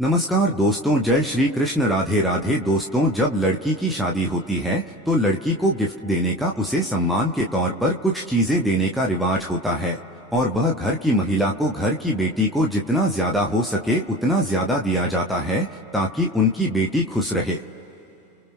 नमस्कार दोस्तों, जय श्री कृष्ण। राधे राधे दोस्तों, जब लड़की की शादी होती है तो लड़की को गिफ्ट देने का, उसे सम्मान के तौर पर कुछ चीजें देने का रिवाज होता है। और वह घर की महिला को, घर की बेटी को जितना ज्यादा हो सके उतना ज्यादा दिया जाता है ताकि उनकी बेटी खुश रहे।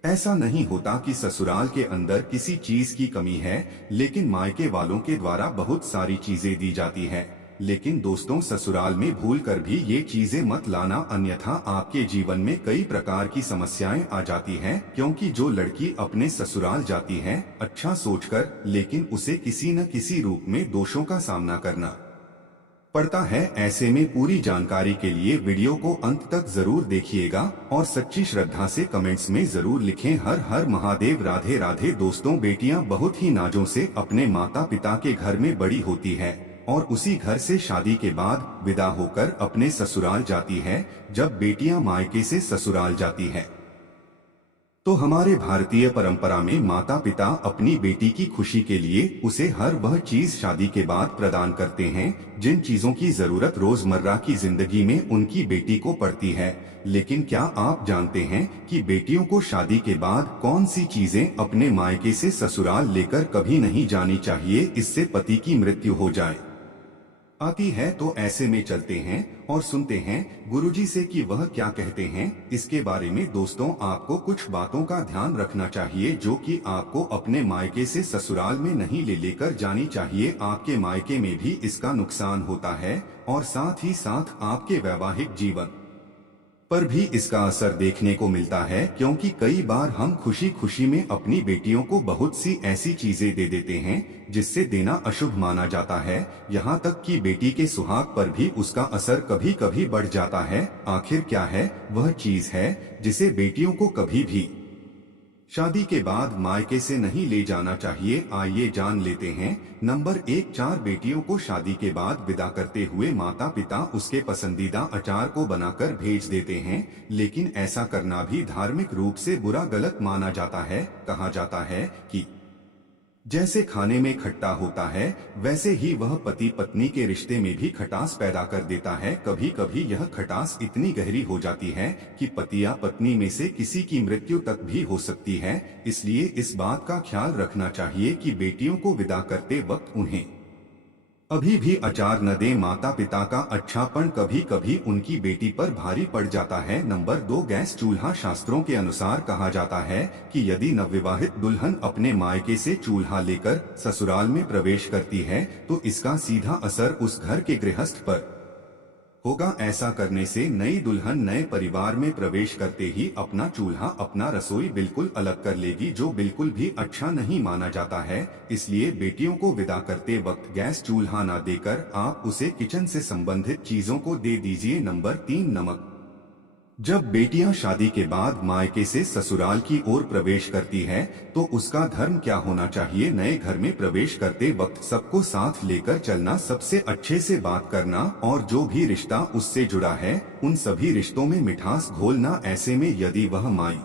ऐसा नहीं होता कि ससुराल के अंदर किसी चीज की कमी है, लेकिन मायके वालों के द्वारा बहुत सारी चीजें दी जाती है। लेकिन दोस्तों, ससुराल में भूल कर भी ये चीजें मत लाना, अन्यथा आपके जीवन में कई प्रकार की समस्याएं आ जाती हैं। क्योंकि जो लड़की अपने ससुराल जाती है अच्छा सोचकर, लेकिन उसे किसी न किसी रूप में दोषों का सामना करना पड़ता है। ऐसे में पूरी जानकारी के लिए वीडियो को अंत तक जरूर देखिएगा और सच्ची श्रद्धा से कमेंट्स में जरूर लिखें हर हर महादेव। राधे राधे दोस्तों, बेटियां बहुत ही नाजों से अपने माता पिता के घर में बड़ी होती है और उसी घर से शादी के बाद विदा होकर अपने ससुराल जाती है। जब बेटियां मायके से ससुराल जाती है तो हमारे भारतीय परंपरा में माता पिता अपनी बेटी की खुशी के लिए उसे हर वह चीज शादी के बाद प्रदान करते हैं जिन चीजों की जरूरत रोजमर्रा की जिंदगी में उनकी बेटी को पड़ती है। लेकिन क्या आप जानते हैं कि बेटियों को शादी के बाद कौन सी चीजें अपने मायके से ससुराल लेकर कभी नहीं जानी चाहिए, इससे पति की मृत्यु हो जाए आती है। तो ऐसे में चलते हैं और सुनते हैं गुरुजी से कि वह क्या कहते हैं इसके बारे में। दोस्तों, आपको कुछ बातों का ध्यान रखना चाहिए जो कि आपको अपने मायके से ससुराल में नहीं लेकर जानी चाहिए। आपके मायके में भी इसका नुकसान होता है और साथ ही साथ आपके वैवाहिक जीवन पर भी इसका असर देखने को मिलता है। क्योंकि कई बार हम खुशी खुशी में अपनी बेटियों को बहुत सी ऐसी चीजें दे देते हैं जिससे देना अशुभ माना जाता है। यहाँ तक कि बेटी के सुहाग पर भी उसका असर कभी कभी बढ़ जाता है। आखिर क्या है वह चीज है जिसे बेटियों को कभी भी शादी के बाद मायके से नहीं ले जाना चाहिए? आइए जान लेते हैं। नंबर 1, 4 बेटियों को शादी के बाद विदा करते हुए माता पिता उसके पसंदीदा अचार को बनाकर भेज देते हैं। लेकिन ऐसा करना भी धार्मिक रूप से बुरा, गलत माना जाता है। कहा जाता है कि जैसे खाने में खट्टा होता है वैसे ही वह पति पत्नी के रिश्ते में भी खटास पैदा कर देता है। कभी कभी यह खटास इतनी गहरी हो जाती है कि पति या पत्नी में से किसी की मृत्यु तक भी हो सकती है। इसलिए इस बात का ख्याल रखना चाहिए कि बेटियों को विदा करते वक्त उन्हें अभी भी अचार न दें। माता पिता का अच्छापन कभी कभी उनकी बेटी पर भारी पड़ जाता है। नंबर 2, गैस चूल्हा। शास्त्रों के अनुसार कहा जाता है कि यदि नवविवाहित दुल्हन अपने मायके से चूल्हा लेकर ससुराल में प्रवेश करती है तो इसका सीधा असर उस घर के गृहस्थ पर होगा। ऐसा करने से नई दुल्हन नए परिवार में प्रवेश करते ही अपना चूल्हा, अपना रसोई बिल्कुल अलग कर लेगी, जो बिल्कुल भी अच्छा नहीं माना जाता है। इसलिए बेटियों को विदा करते वक्त गैस चूल्हा ना देकर आप उसे किचन से संबंधित चीजों को दे दीजिए। नंबर 3, नमक। जब बेटियां शादी के बाद मायके से ससुराल की ओर प्रवेश करती हैं, तो उसका धर्म क्या होना चाहिए? नए घर में प्रवेश करते वक्त सबको साथ लेकर चलना, सबसे अच्छे से बात करना और जो भी रिश्ता उससे जुड़ा है उन सभी रिश्तों में मिठास घोलना। ऐसे में यदि वह माई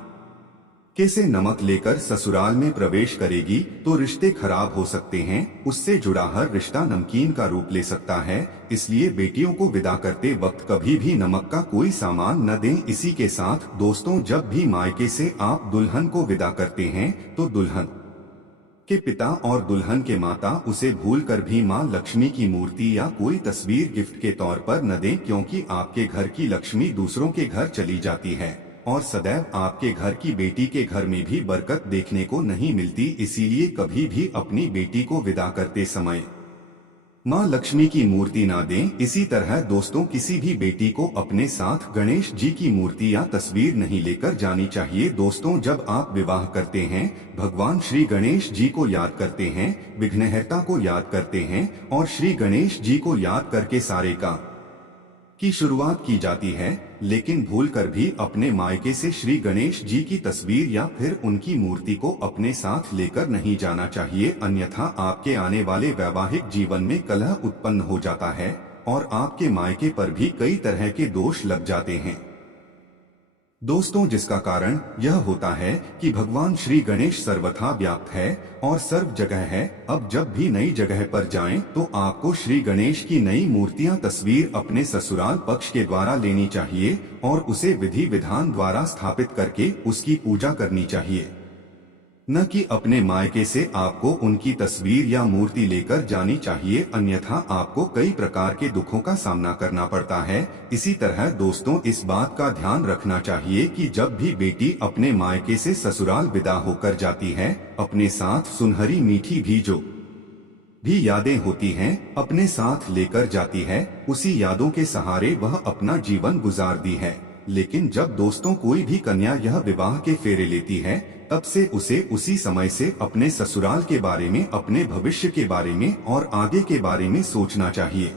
कैसे नमक लेकर ससुराल में प्रवेश करेगी तो रिश्ते खराब हो सकते हैं। उससे जुड़ा हर रिश्ता नमकीन का रूप ले सकता है। इसलिए बेटियों को विदा करते वक्त कभी भी नमक का कोई सामान न दें। इसी के साथ दोस्तों, जब भी मायके से आप दुल्हन को विदा करते हैं तो दुल्हन के पिता और दुल्हन के माता उसे भूलकर भी मां लक्ष्मी की मूर्ति या कोई तस्वीर गिफ्ट के तौर पर न दें। क्योंकि आपके घर की लक्ष्मी दूसरों के घर चली जाती है और सदैव आपके घर की बेटी के घर में भी बरकत देखने को नहीं मिलती। इसीलिए कभी भी अपनी बेटी को विदा करते समय मां लक्ष्मी की मूर्ति ना दें। इसी तरह दोस्तों, किसी भी बेटी को अपने साथ गणेश जी की मूर्ति या तस्वीर नहीं लेकर जानी चाहिए। दोस्तों, जब आप विवाह करते हैं भगवान श्री गणेश जी को याद करते हैं, विघ्नहर्ता को याद करते हैं और श्री गणेश जी को याद करके सारे काम की शुरुआत की जाती है। लेकिन भूलकर भी अपने मायके से श्री गणेश जी की तस्वीर या फिर उनकी मूर्ति को अपने साथ लेकर नहीं जाना चाहिए, अन्यथा आपके आने वाले वैवाहिक जीवन में कलह उत्पन्न हो जाता है और आपके मायके पर भी कई तरह के दोष लग जाते हैं। दोस्तों, जिसका कारण यह होता है कि भगवान श्री गणेश सर्वथा व्याप्त है और सर्व जगह है। अब जब भी नई जगह पर जाएं तो आपको श्री गणेश की नई मूर्तियां तस्वीर अपने ससुराल पक्ष के द्वारा लेनी चाहिए और उसे विधि विधान द्वारा स्थापित करके उसकी पूजा करनी चाहिए, न कि अपने मायके से आपको उनकी तस्वीर या मूर्ति लेकर जानी चाहिए, अन्यथा आपको कई प्रकार के दुखों का सामना करना पड़ता है। इसी तरह दोस्तों, इस बात का ध्यान रखना चाहिए कि जब भी बेटी अपने मायके से ससुराल विदा होकर जाती है, अपने साथ सुनहरी मीठी जो भी यादें होती हैं अपने साथ लेकर जाती है। उसी यादों के सहारे वह अपना जीवन गुजारती है। लेकिन जब दोस्तों कोई भी कन्या यह विवाह के फेरे लेती है, तब से उसे उसी समय से अपने ससुराल के बारे में, अपने भविष्य के बारे में और आगे के बारे में सोचना चाहिए।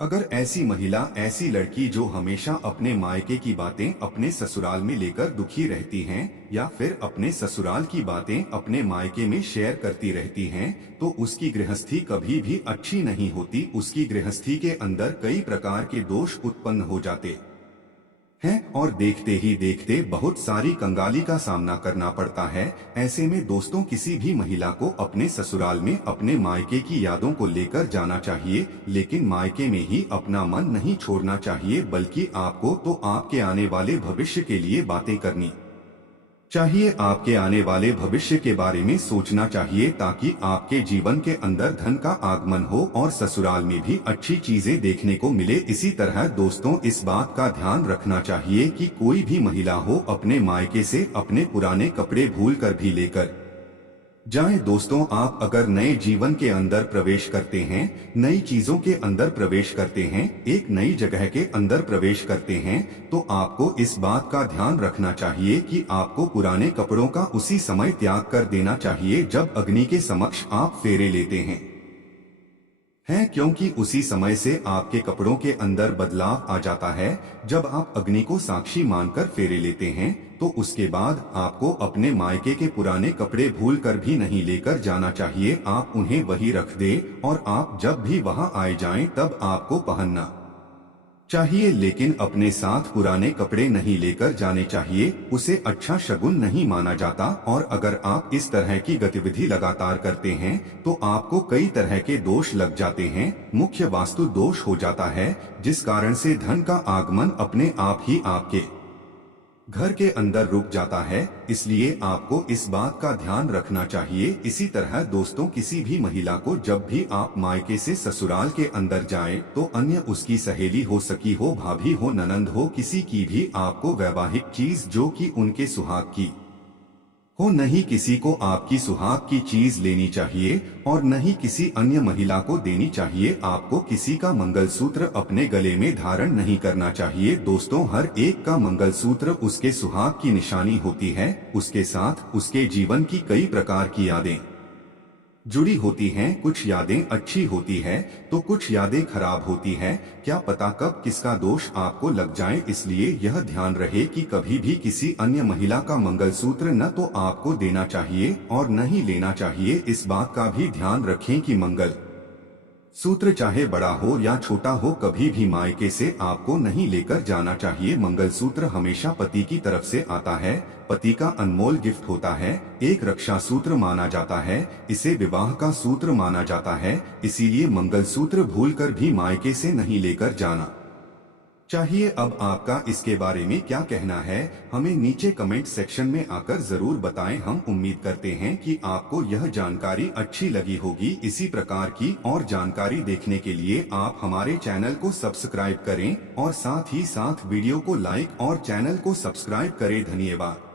अगर ऐसी महिला, ऐसी लड़की जो हमेशा अपने मायके की बातें अपने ससुराल में लेकर दुखी रहती हैं या फिर अपने ससुराल की बातें अपने मायके में शेयर करती रहती हैं, तो उसकी गृहस्थी कभी भी अच्छी नहीं होती। उसकी गृहस्थी के अंदर कई प्रकार के दोष उत्पन्न हो जाते हैं और देखते ही देखते बहुत सारी कंगाली का सामना करना पड़ता है। ऐसे में दोस्तों, किसी भी महिला को अपने ससुराल में अपने मायके की यादों को लेकर जाना चाहिए, लेकिन मायके में ही अपना मन नहीं छोड़ना चाहिए, बल्कि आपको तो आपके आने वाले भविष्य के लिए बातें करनी चाहिए, आपके आने वाले भविष्य के बारे में सोचना चाहिए, ताकि आपके जीवन के अंदर धन का आगमन हो और ससुराल में भी अच्छी चीजें देखने को मिले। इसी तरह दोस्तों, इस बात का ध्यान रखना चाहिए कि कोई भी महिला हो अपने मायके से अपने पुराने कपड़े भूल कर भी लेकर जाएं। दोस्तों, आप अगर नए जीवन के अंदर प्रवेश करते हैं, नई चीजों के अंदर प्रवेश करते हैं, एक नई जगह के अंदर प्रवेश करते हैं, तो आपको इस बात का ध्यान रखना चाहिए कि आपको पुराने कपड़ों का उसी समय त्याग कर देना चाहिए जब अग्नि के समक्ष आप फेरे लेते हैं, क्योंकि उसी समय से आपके कपड़ों के अंदर बदलाव आ जाता है। जब आप अग्नि को साक्षी मानकर फेरे लेते हैं, तो उसके बाद आपको अपने मायके के पुराने कपड़े भूल कर भी नहीं लेकर जाना चाहिए। आप उन्हें वही रख दें और आप जब भी वहां आए जाएं तब आपको पहनना चाहिए, लेकिन अपने साथ पुराने कपड़े नहीं लेकर जाने चाहिए। उसे अच्छा शगुन नहीं माना जाता और अगर आप इस तरह की गतिविधि लगातार करते हैं तो आपको कई तरह के दोष लग जाते हैं। मुख्य वास्तु दोष हो जाता है, जिस कारण से धन का आगमन अपने आप ही आपके घर के अंदर रुक जाता है। इसलिए आपको इस बात का ध्यान रखना चाहिए। इसी तरह दोस्तों, किसी भी महिला को जब भी आप मायके से ससुराल के अंदर जाएं, तो अन्य उसकी सहेली हो, सखी हो, भाभी हो, ननंद हो, किसी की भी आपको वैवाहिक चीज जो कि उनके सुहाग की हो, नहीं किसी को आपकी सुहाग की चीज लेनी चाहिए और नहीं किसी अन्य महिला को देनी चाहिए। आपको किसी का मंगलसूत्र अपने गले में धारण नहीं करना चाहिए। दोस्तों, हर एक का मंगलसूत्र उसके सुहाग की निशानी होती है। उसके साथ उसके जीवन की कई प्रकार की यादें जुड़ी होती हैं। कुछ यादें अच्छी होती है तो कुछ यादें खराब होती हैं। क्या पता कब किसका दोष आपको लग जाए, इसलिए यह ध्यान रहे कि कभी भी किसी अन्य महिला का मंगलसूत्र न तो आपको देना चाहिए और न ही लेना चाहिए। इस बात का भी ध्यान रखें कि मंगल सूत्र चाहे बड़ा हो या छोटा हो, कभी भी मायके से आपको नहीं लेकर जाना चाहिए। मंगलसूत्र हमेशा पति की तरफ से आता है, पति का अनमोल गिफ्ट होता है, एक रक्षा सूत्र माना जाता है, इसे विवाह का सूत्र माना जाता है। इसीलिए मंगलसूत्र भूलकर भी मायके से नहीं लेकर जाना चाहिए। अब आपका इसके बारे में क्या कहना है, हमें नीचे कमेंट सेक्शन में आकर जरूर बताएं। हम उम्मीद करते हैं कि आपको यह जानकारी अच्छी लगी होगी। इसी प्रकार की और जानकारी देखने के लिए आप हमारे चैनल को सब्सक्राइब करें और साथ ही साथ वीडियो को लाइक और चैनल को सब्सक्राइब करें। धन्यवाद।